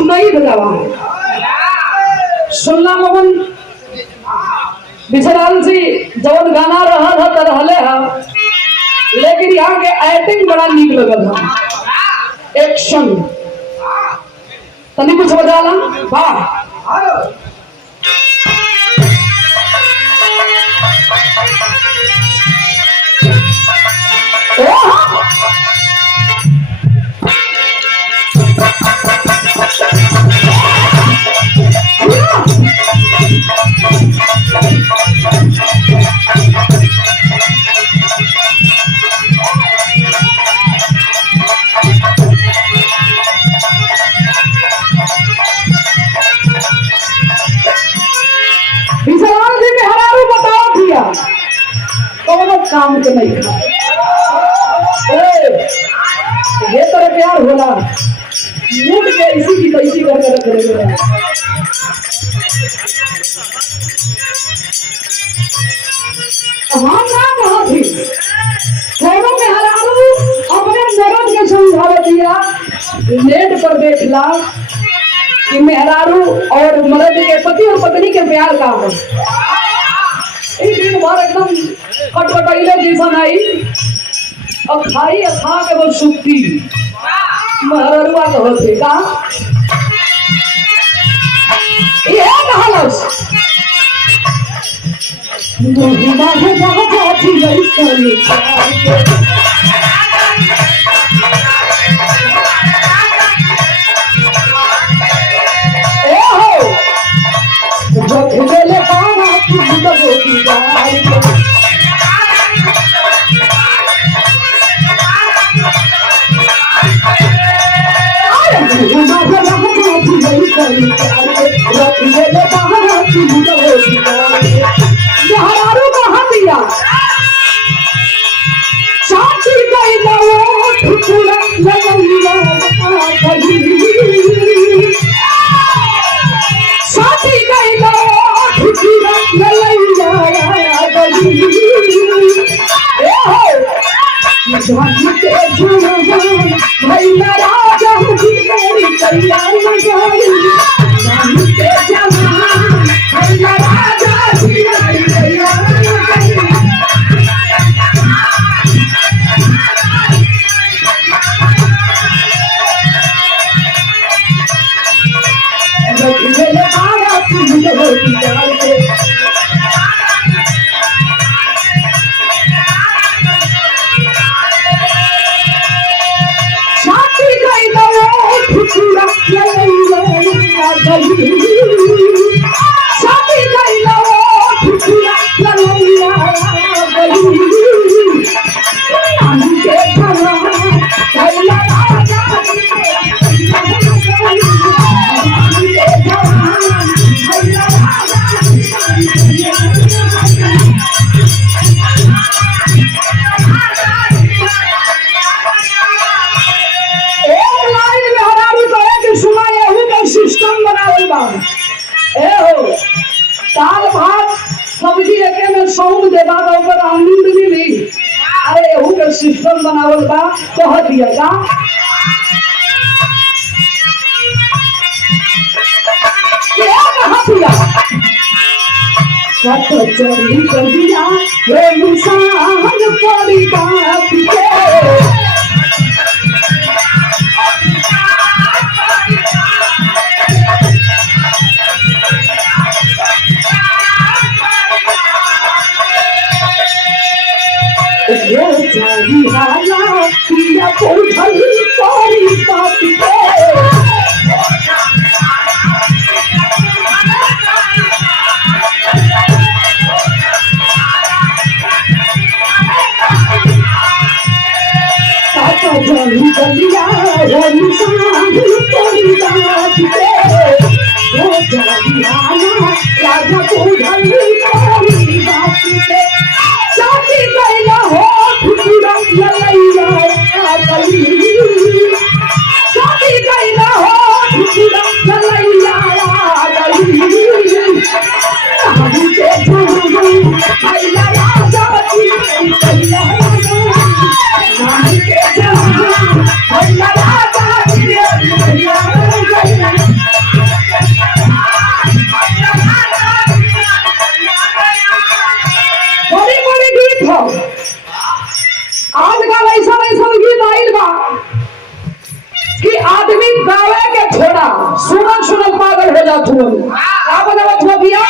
सुनाई बजावा सुनला मोहन बिछड़ाल जी जवन गाना रहा था तो रहले हा, लेकिन यहाँ के एक्टिंग बड़ा नीक लगल था। एक्शन तनी कुछ बजाला वाह काम के नहीं ये तरह प्यार होला मूड के इसी की तैसी करके रख रहे हैं। हाँ ना कहा थी शहरों में हरारू अपने मर्द के समझा दिया नेट पर देखला कि मेहरारू और मर्द के पति और पत्नी के प्यार का है। एक दिन बार एकदम कटकटाइले जैसा नहीं और खाई खा के वो सुखती महरुआ तो होते का ये कहालस दुनिया में जहाँ जाती है सोनी ए हो जो खेले पाना तू तो होती है दाल भात सब्जी एके में सौंप देबा तो ऊपर अमृत मिली। अरे एहू के सिस्टम बनावल बा कह दिया का क्या कहा दिया कत चोरी कर दिया रे इंसान पड़ी बात के जारी हाला पिया पौधल कोरी बात के सुनल सुनल पागल हो जात हो। का बनावत हो बिया?